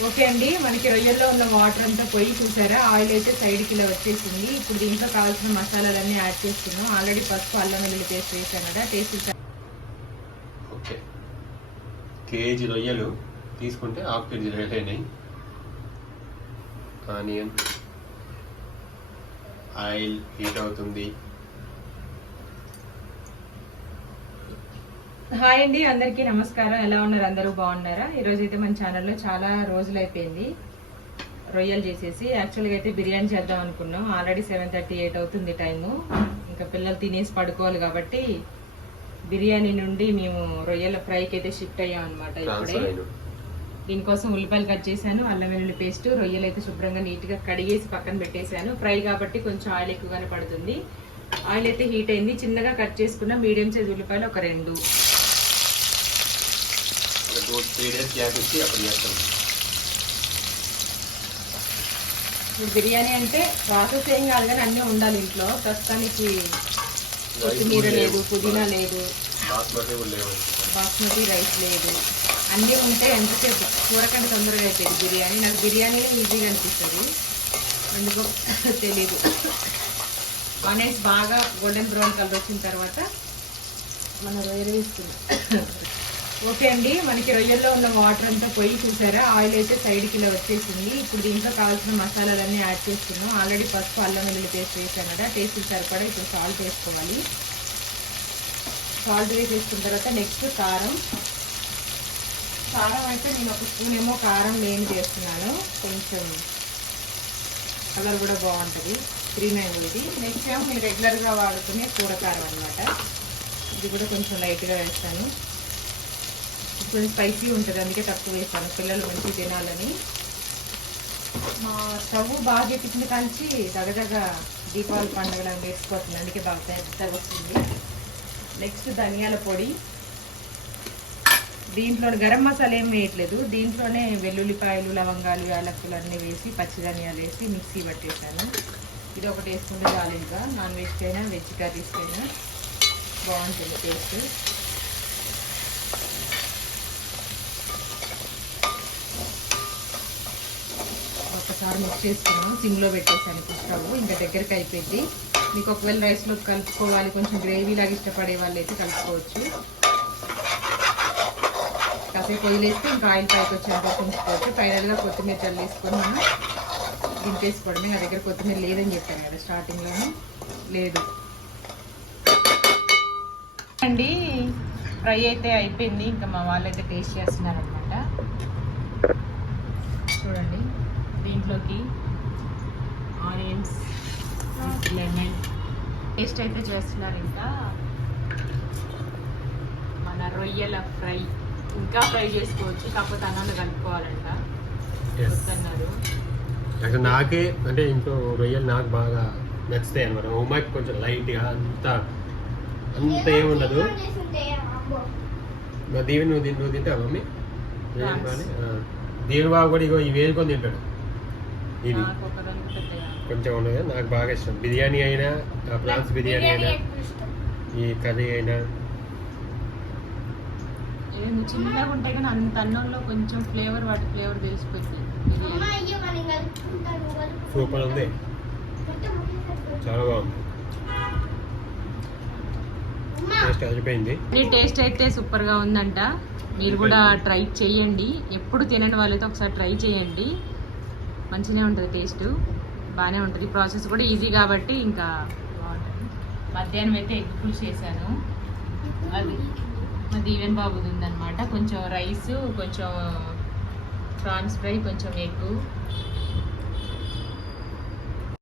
Okay అండి మనకి రొయ్యల్లో ఉన్న వాటర్ అంతా పోయి చూసారా? ఆయిల్ అయితే సైడ్కి ఇలా వచ్చేసింది. ఇప్పుడు దీంట్లో కావాల్సిన మసాలాలన్నీ యాడ్ చేస్తున్నాం. ఆల్రెడీ పసుపు అల్లం వెల్లుల్లి పేస్ట్ వేసాను కదా టేస్ట్ ఓకే. కేజీ రొయ్యలు తీసుకుంటే హాఫ్ కేజీ రేట్ అయినాయి. ఆనియన్ ఆయిల్ హీట్ అవుతుంది. హాయ్ అండి అందరికీ నమస్కారం. ఎలా ఉన్నారు? అందరూ బాగున్నారా? ఈరోజు అయితే మన ఛానల్లో చాలా రోజులు అయిపోయింది రొయ్యలు చేసేసి యాక్చువల్గా అయితే బిర్యానీ చేద్దాం అనుకున్నాం. ఆల్రెడీ సెవెన్ థర్టీ ఎయిట్ అవుతుంది టైము. ఇంకా పిల్లలు తినేసి పడుకోవాలి కాబట్టి బిర్యానీ నుండి మేము రొయ్యల ఫ్రైకి అయితే షిఫ్ట్ అయ్యాం అనమాట ఇప్పుడే. దీనికోసం ఉల్లిపాయలు కట్ చేశాను అల్లం వెల్లుల్లి పేస్ట్ రొయ్యలు అయితే శుభ్రంగా నీట్గా కడిగేసి పక్కన పెట్టేశాను. ఫ్రై కాబట్టి కొంచెం ఆయిల్ ఎక్కువగానే పడుతుంది. ఆయిల్ అయితే హీట్ అయింది. చిన్నగా కట్ చేసుకున్న మీడియం సైజ్ ఉల్లిపాయలు ఒక రెండు. టూ త్రీ డేస్ గ్యాప్ ఇచ్చి అప్పుడు చేస్తాం ఇప్పుడు బిర్యానీ అంటే ప్రాసెస్ ఏం కాదు కానీ అన్నీ ఉండాలి ఇంట్లో. ప్రస్తుతానికి కొత్తిమీర లేదు పుదీనా లేదు. బాస్మతి కూడా లేవు. బాస్మతి రైస్ లేదు. అన్నీ ఉంటే ఎంతసేపు? కూరకంటే తొందరగా అయిపోయింది బిర్యానీ. నాకు బిర్యానీ ఈజీగా అనిపిస్తుంది. ఎందుకో తెలీదు. ఆనియన్స్ బాగా గోల్డెన్ బ్రౌన్ కలర్ వచ్చిన తర్వాత మన రొయ్యలు వేసుకున్నాం ఓకే అండి మనకి రొయ్యల్లో ఉన్న వాటర్ అంతా పోయి చూసారా? ఆయిల్ అయితే సైడ్కి ఇలా వచ్చేసింది. ఇప్పుడు దీంట్లో కావాల్సిన మసాలాలన్నీ యాడ్ చేస్తున్నాం. ఆల్రెడీ పసుపు అల్లం వెల్లుల్లి పేస్ట్ వేసాను కదా టేస్ట్ సరిపడా ఇప్పుడు సాల్ట్ వేసుకోవాలి. సాల్ట్ వేసేసుకున్న తర్వాత నెక్స్ట్ కారం. కారం అయితే నేను ఒక స్పూన్ ఏమో కారం లేని చేస్తున్నాను. కొంచెం కలర్ కూడా బాగుంటుంది. క్రీమ్ ఇది నెక్స్ట్ ఏమో మీరు రెగ్యులర్గా వాడుకునే కూరకారం అనమాట ఇది కూడా కొంచెం లైట్గా వేస్తాను. కొంచెం స్పైసీ ఉంటుంది అందుకే తక్కువ వేస్తాను. పిల్లలు మంచి తినాలని. మా స్టవ్ బాగా ఎక్కించిన కాంచి దగదగ దీపావళి పండుగలా వేసుకోవట్లేదు అందుకే బాగా పెద్దగా వస్తుంది. నెక్స్ట్ ధనియాల పొడి. దీంట్లో గరం మసాలా ఏం వేయట్లేదు. దీంట్లోనే వెల్లుల్లిపాయలు లవంగాలు యాలక్కులు అన్నీ వేసి పచ్చి ధనియాలు వేసి మిక్సీ పట్టేసాను ఇది ఒకటి వేసుకుంటే చాలు ఇంకా. నాన్ వెజ్ అయినా వెజ్ కర్రీస్కి అయినా బాగుంటుంది టేస్ట్ ఒకసారి మిక్స్ చేసుకున్నాను సిమ్లో పెట్టేసాను స్టవ్ ఇంకా దగ్గరికి అయిపోయింది. మీకు ఒకవేళ రైస్లో కలుపుకోవాలి కొంచెం గ్రేవీ లాగా ఇష్టపడే వాళ్ళు అయితే కలుపుకోవచ్చు. కాసేపు వదిలేస్తే ఇంకా ఆయిల్ పైకి వచ్చేంత ఉంచుకోవచ్చు. ఫైనల్గా కొత్తిమీర చల్లేసుకొని మనం దింపేసుకోవడమే. నా దగ్గర కొత్తిమీర లేదని చెప్పాను కదా స్టార్టింగ్లోనే లేదు. అండి ఫ్రై అయితే అయిపోయింది. ఇంకా మా వాళ్ళైతే టేస్ట్ చేస్తున్నారు అనమాట చూడండి. దీంట్లోకి ఆనియన్స్ లెమన్. టేస్ట్ అయితే చేస్తున్నారు ఇంకా. మన రొయ్యల ఫ్రై. ఇంకా ఫ్రై చేసుకోవచ్చు కాకపోతే అన్నంలో కలుపుకోవాలంట. వద్దన్నారు. అంటే నాకే అంటే ఇంట్లో రొయ్యలు నాకు బాగా నచ్చుతాయి అనమాట ఉమాకి కొంచెం లైట్గా అంత అంత ఏముండదు దీవెని నువ్వు నువ్వు తింటావా మమ్మీ? దీవెని బాబు కూడా ఇగో ఇవి వేసుకొని తింటాడు. ఇది. కొంచెం ఉన్నది? నాకు బాగా ఇష్టం. బిర్యానీ అయినా ప్రాన్స్ బిర్యానీ అయినా ఈ కర్రీ అయినా. ఏం చిన్నగా ఉంటాయి కానీ అంత అన్నంలో కొంచెం ఫ్లేవర్ వాటి ఫ్లేవర్ తెలిసిపోతుంది సూపర్ ఉంది. చాలా బాగుంది. టేస్ట్ అదిరిపోయింది ఈ టేస్ట్ అయితే సూపర్గా ఉందంట. మీరు కూడా ట్రై చేయండి. ఎప్పుడు తినని వాళ్ళైతే ఒకసారి ట్రై చేయండి. మంచిగా ఉంటుంది టేస్ట్. బాగానే ఉంటుంది. ప్రాసెస్ కూడా ఈజీ కాబట్టి ఇంకా బాగుంటుంది. మధ్యాహ్నం అయితే ఎగ్ పులుసు చేశాను. అది మా దీవెన్ బాబుది ఉందన్నమాట. కొంచెం రైస్ కొంచెం ప్రాన్స్ ఫ్రై కొంచెం ఎగ్